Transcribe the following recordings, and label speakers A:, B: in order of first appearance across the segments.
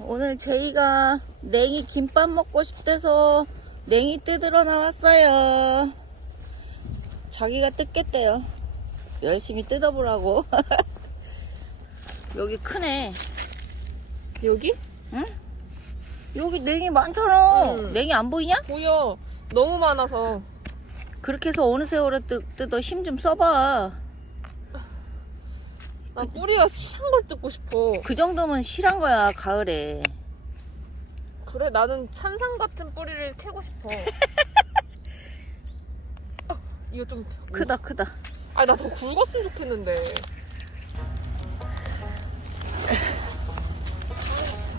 A: 오늘 제이가 냉이 김밥 먹고 싶대서 냉이 뜯으러 나왔어요. 자기가 뜯겠대요. 열심히 뜯어보라고. 여기 크네.
B: 여기?
A: 응? 여기 냉이 많잖아.
B: 응.
A: 냉이 안 보이냐?
B: 보여. 너무 많아서.
A: 그렇게 해서 어느 세월에 뜯, 뜯어 힘 좀 써봐.
B: 나 뿌리가 실한 걸 뜯고 싶어.
A: 그 정도면 실한 거야 가을에.
B: 그래, 나는 산삼 같은 뿌리를 캐고 싶어. 아, 이거 좀.
A: 크다 크다.
B: 아니, 나 더 굵었으면 좋겠는데.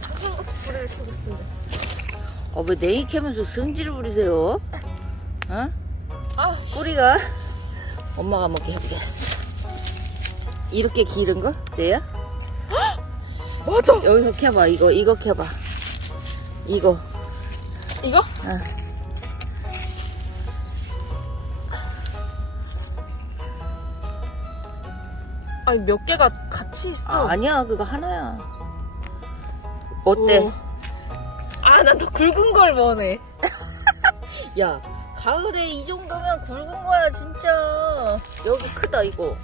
B: 산삼 같은 뿌리를 캐고 싶은데.
A: 어왜 냉이 캐면서 승질을 부리세요? 어?
B: 아,
A: 뿌리가 엄마가 먹게 해보겠어. 이렇게 기른 거? 네야?
B: 맞아!
A: 여기서 캐봐. 이거 이거 캐봐. 이거.
B: 이거?
A: 어.
B: 아니, 몇 개가 같이 있어.
A: 아, 아니야 그거 하나야. 어때?
B: 오. 아, 난 더 굵은 걸 원해.
A: 야 가을에 이 정도면 굵은 거야 진짜. 여기 크다 이거.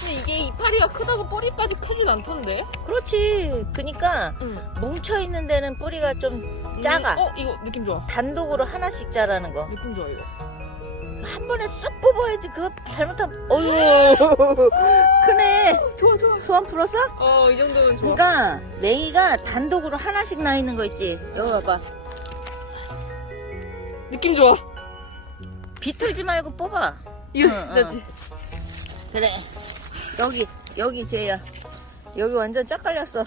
B: 근데 이게 이파리가 크다고 뿌리까지 크진 않던데?
A: 그렇지. 그니까
B: 응.
A: 뭉쳐 있는 데는 뿌리가 좀 작아.
B: 어, 이거 느낌 좋아.
A: 단독으로 하나씩 자라는 거.
B: 느낌 좋아, 이거.
A: 한 번에 쑥 뽑아야지. 그거 잘못하면 어유 크네.
B: 좋아, 좋아.
A: 소원 풀었어?
B: 어, 이 정도면 좋아.
A: 그러니까 냉이가 단독으로 하나씩 나 있는 거 있지. 여기 봐봐.
B: 느낌 좋아.
A: 비틀지 말고 뽑아.
B: 이거
A: 응,
B: 진짜지.
A: 그래. 여기 여기 쟤야. 여기 완전 짝 깔렸어.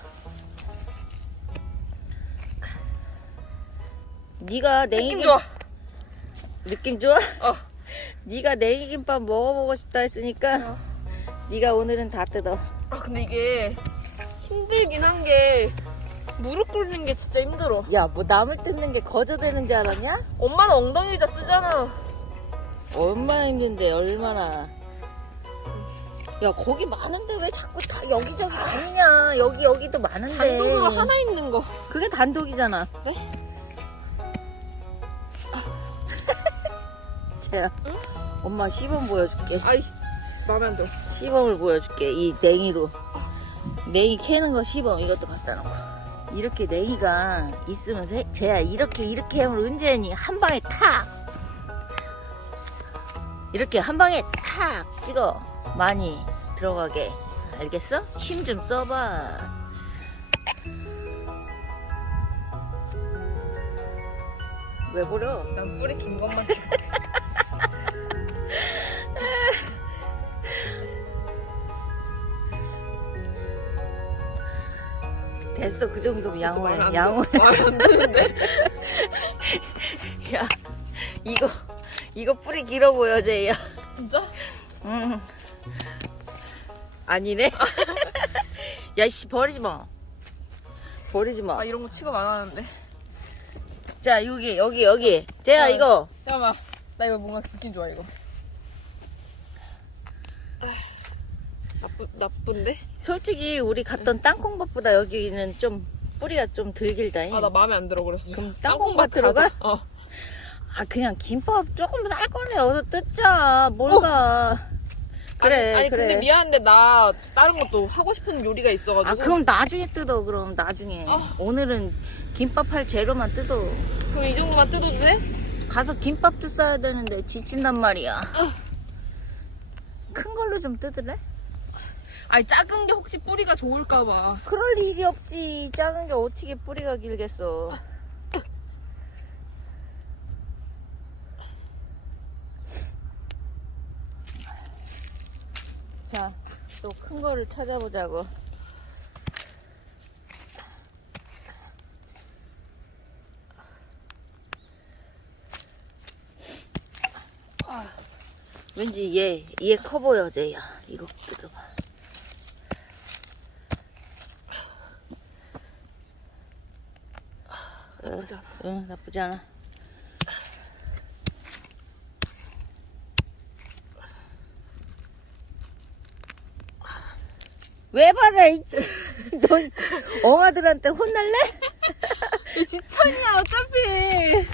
A: 네가 냉이
B: 느낌
A: 김-
B: 좋아.
A: 느낌 좋아?
B: 어.
A: 네가 냉이 김밥 먹어보고 싶다 했으니까
B: 어.
A: 네가 오늘은 다 뜯어.
B: 아, 근데 이게 힘들긴 한 게 무릎 꿇는 게 진짜 힘들어.
A: 야, 뭐 남을 뜯는 게 거저되는 줄 알았냐?
B: 엄마는 엉덩이 의자 쓰잖아.
A: 얼마나 힘든데 얼마나. 야, 거기 많은데 왜 자꾸 다 여기저기 다니냐? 여기 여기도 많은데.
B: 단독으로 하나 있는 거.
A: 그게 단독이잖아.
B: 그래?
A: 쟤야. 엄마 시범 보여줄게.
B: 아이, 마음에 안 들어.
A: 시범을 보여줄게. 이 냉이로. 냉이 캐는 거 시범 이것도 갖다 놓고. 이렇게 냉이가 있으면 세- 쟤야 이렇게 이렇게 하면 은재니 한 방에 탁. 이렇게 한 방에 탁 찍어. 많이 들어가게. 알겠어? 힘 좀 써봐. 왜 버려?
B: 난 뿌리 긴 것만 찍어.
A: 됐어 그 정도면 양호해. 양호해.
B: 돼. 말안 되는데.
A: 야 이거 이거 뿌리 길어 보여 쟤야.
B: 진짜?
A: 응. 아니네. 야 씨 버리지 마. 버리지 마.
B: 아, 이런 거 취급 안 하는데.
A: 자 여기 여기 여기. 쟤야
B: 어.
A: 이거.
B: 잠깐만. 나 이거 뭔가 느낌 좋아, 이거. 아, 나쁘, 나쁜데?
A: 솔직히 우리 갔던 땅콩밭보다 여기는 좀 뿌리가 좀 덜 길다잉.
B: 아, 나 마음에 안 들어, 그래서.
A: 그럼
B: 땅콩밭
A: 땅콩밭으로
B: 가자.
A: 가?
B: 어.
A: 아 그냥 김밥 조금 쌀 거네. 어서 뜯자. 뭘 가. 그래
B: 아니,
A: 그래.
B: 근데 미안한데 나 다른 것도 하고 싶은 요리가 있어가지고.
A: 아 그럼 나중에 뜯어 그럼 나중에.
B: 아.
A: 오늘은 김밥 할 재료만 뜯어.
B: 그럼 이 정도만 뜯어도 돼?
A: 가서 김밥도 싸야 되는데 지친단 말이야. 큰 걸로 좀 뜯을래?
B: 아니 작은 게 혹시 뿌리가 좋을까봐.
A: 그럴 일이 없지. 작은 게 어떻게 뿌리가 길겠어. 자, 또 큰 거를 찾아보자고. 아, 왠지 얘, 얘 커 보여, 쟤야. 이거 뜯어봐. 응, 나쁘지 않아. 왜? 이- 너 엉아들한테 혼날래?
B: 왜 지천이야 어차피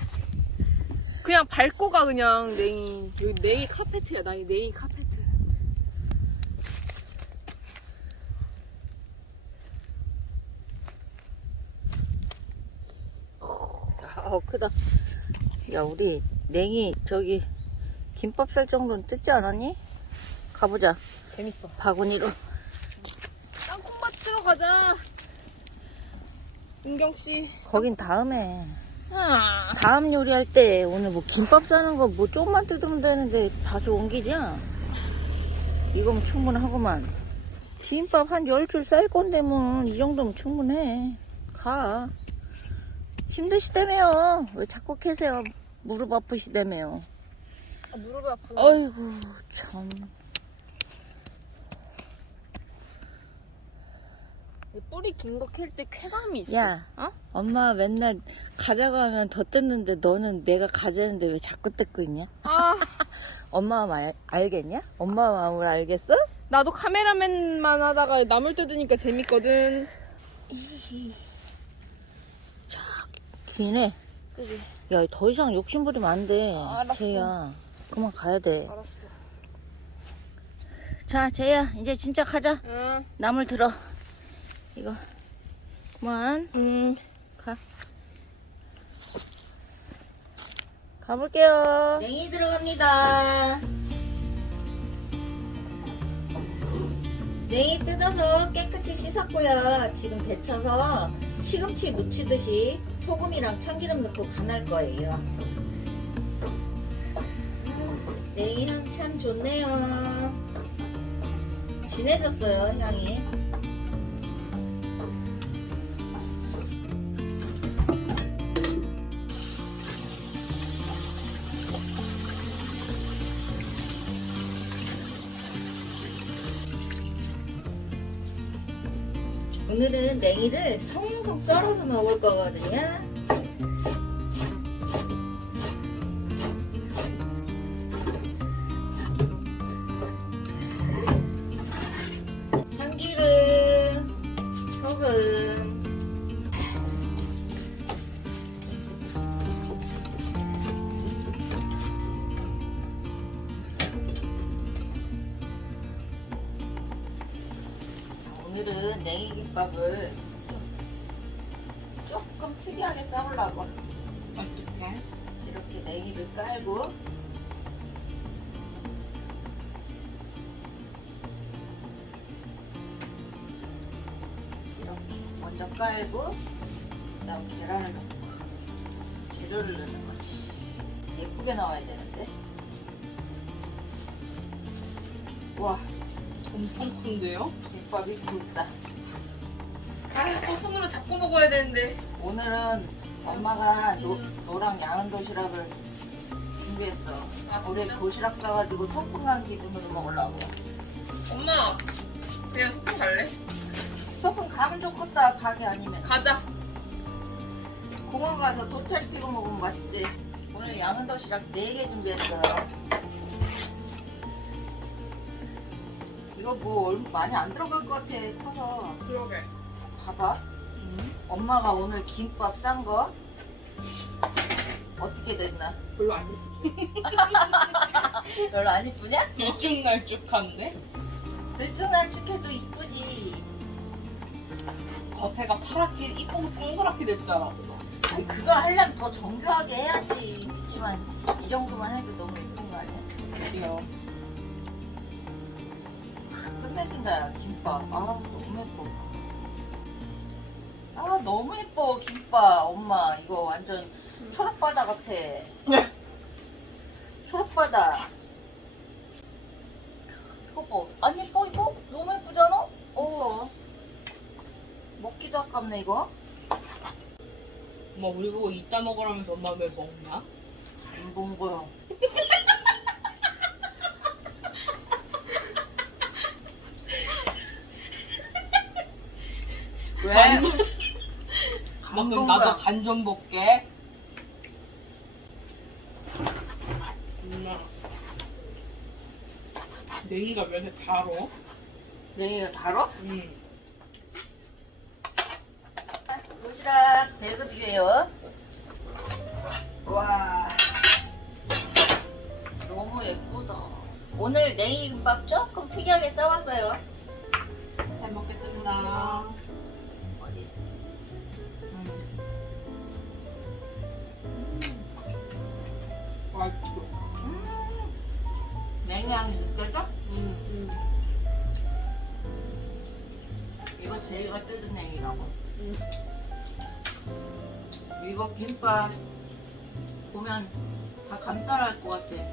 B: 그냥 밟고 가 그냥 냉이 여기 냉이 카페트야 나 냉이 카페트
A: 어 크다. 야 우리 냉이 저기 김밥 쌀 정도는 뜯지 않았니? 가보자.
B: 재밌어
A: 바구니로.
B: 땅콩맛 들어가자 은경 씨
A: 거긴 다음에.
B: 아,
A: 다음 요리할 때 오늘 뭐 김밥 싸는 거 뭐 조금만 뜯으면 되는데 다시 온 길이야. 이거면 충분하구만. 김밥 한 열 줄 쌀 건데 뭐이 정도면 충분해. 가. 힘드시다며요. 왜 자꾸 캐세요? 무릎 아프시다며요.
B: 아, 무릎이 아프다
A: 어이구 참.
B: 뿌리 긴 거 캘 때 쾌감이 있어
A: 야,
B: 어?
A: 엄마 맨날 가자고 하면 더 뜯는데 너는 내가 가자는데 왜 자꾸 뜯고 있냐?
B: 아
A: 엄마 마음 알, 알겠냐? 엄마 마음을 알겠어?
B: 나도 카메라맨만 하다가 나물 뜯으니까 재밌거든
A: 자, 기네.
B: 그지
A: 야, 더 이상 욕심 부리면 안 돼.
B: 알았어.
A: 제이야. 그만 가야 돼.
B: 알았어
A: 자, 제이야. 이제 진짜 가자.
B: 응
A: 나물 들어. 이거. 그만.
B: 음.
A: 가. 가볼게요. 냉이 들어갑니다. 냉이 뜯어서 깨끗이 씻었고요. 지금 데쳐서 시금치 무치듯이 소금이랑 참기름 넣고 간할 거예요. 냉이 향 참 좋네요. 진해졌어요, 향이. 오늘은 냉이를 송송 썰어서 넣을 거거든요. 김밥을 조금 특이하게 싸보려고.
B: 어떡해?
A: 이렇게 냉이를 깔고. 이렇게 먼저 깔고 그다음 계란을 넣고 재료를 넣는 거지. 예쁘게 나와야 되는데. 와
B: 엄청 큰데요?
A: 김밥이 굵다
B: 아, 또 손으로 잡고 먹어야 되는데.
A: 오늘은 엄마가 노,
B: 음.
A: 노랑 양은 도시락을 준비했어
B: 아,
A: 우리
B: 진짜?
A: 도시락 싸가지고 소풍 간 기분으로 먹으려고
B: 엄마, 그냥 소풍 갈래?
A: 소풍 가면 좋겠다 가게 아니면
B: 가자.
A: 공원 가서 도차리 뛰고 먹으면 맛있지 오늘 양은 도시락 4개 준비했어요 이거 뭐 얼마 많이 안 들어갈 것 같아 커서
B: 그러게.
A: 봐봐 엄마가 오늘 김밥 싼 거 어떻게 됐나
B: 별로 안
A: 별로 안 이쁘냐?
B: 들쭉날쭉한데?
A: 들쭉날쭉해도 이쁘지
B: 겉에가 파랗게 이쁘고 동그랗게 않았어?
A: 아니, 그걸 하려면 더 정교하게 해야지 그렇지만 이 정도만 해도 너무 예쁜 거 아니야?
B: 그래요.
A: 끝내준다 야 김밥 아 너무 예뻐 아 너무 예뻐 김밥 엄마 이거 완전 초록바다 같아 초록바다 이거 봐안 예뻐 이거? 너무 예쁘잖아? 어 먹기도 아깝네 이거
B: 엄마 우리 보고 이따 먹으라면서 엄마 왜 먹나?
A: 안본 거야 왜?
B: 그럼
A: 본
B: 나도. 간 좀 볼게. 엄마. 냉이가 왜 이렇게 달어?
A: 냉이가 달어?
B: 응.
A: 도시락 볼게요. 와. 너무 예쁘다. 오늘 냉이 김밥 조금 특이하게 싸왔어요.
B: 잘 먹겠습니다.
A: 냉이향이 느껴져?
B: 음.
A: 이거 제이가 뜯은 냉이라고.
B: 음.
A: 이거 김밥 보면 다 감탄할 것 같아.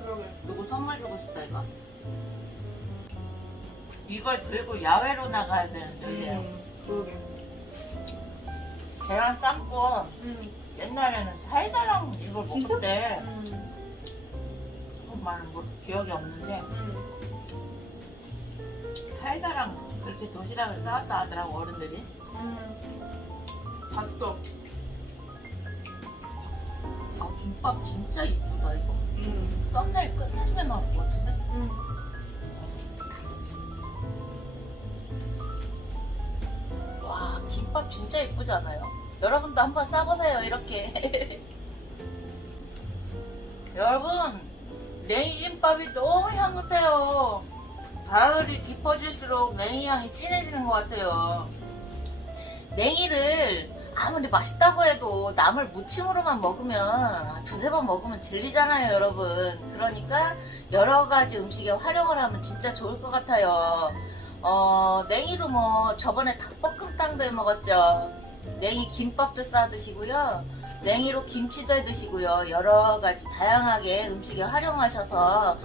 B: 그러게.
A: 이거 선물 주고 싶다 이거. 이걸 들고 야외로 나가야 되는데
B: 음. 그러게.
A: 계란 삶고
B: 음.
A: 옛날에는 사이다랑 이걸 때
B: 음.
A: 정말 뭐 기억이 없는데
B: 음.
A: 사이다랑 그렇게 도시락을 싸왔다 하더라고 어른들이.
B: 음. 봤어.
A: 아 김밥 진짜 이쁘다 이거.
B: 음.
A: 썸네일 끝내주게 나올 것 같은데?
B: 음.
A: 와 김밥 진짜 이쁘지 않아요? 여러분도 한번 싸보세요 이렇게 여러분 냉이김밥이 너무 향긋해요 가을이 깊어질수록 냉이 향이 진해지는 것 같아요 냉이를 아무리 맛있다고 해도 나물 무침으로만 먹으면 두세 번 먹으면 질리잖아요 여러분 그러니까 여러 가지 음식에 활용을 하면 진짜 좋을 것 같아요 어, 냉이로 뭐 저번에 닭볶음탕도 해 먹었죠. 냉이 김밥도 싸 드시고요. 냉이로 김치도 해 드시고요. 여러 가지 다양하게 음식에 활용하셔서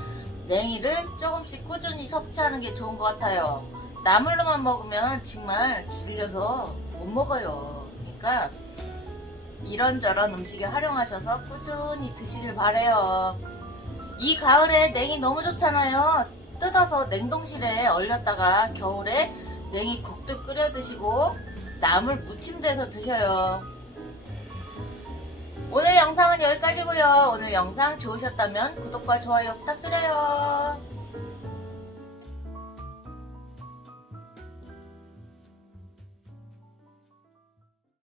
A: 냉이를 조금씩 꾸준히 섭취하는 게 좋은 것 같아요. 나물로만 먹으면 정말 질려서 못 먹어요. 그러니까 이런저런 음식에 활용하셔서 꾸준히 드시길 바래요. 이 가을에 냉이 너무 좋잖아요. 뜯어서 냉동실에 얼렸다가 겨울에 냉이 국도 끓여 드시고 나물 무침 돼서 드셔요. 오늘 영상은 여기까지고요. 오늘 영상 좋으셨다면 구독과 좋아요 부탁드려요.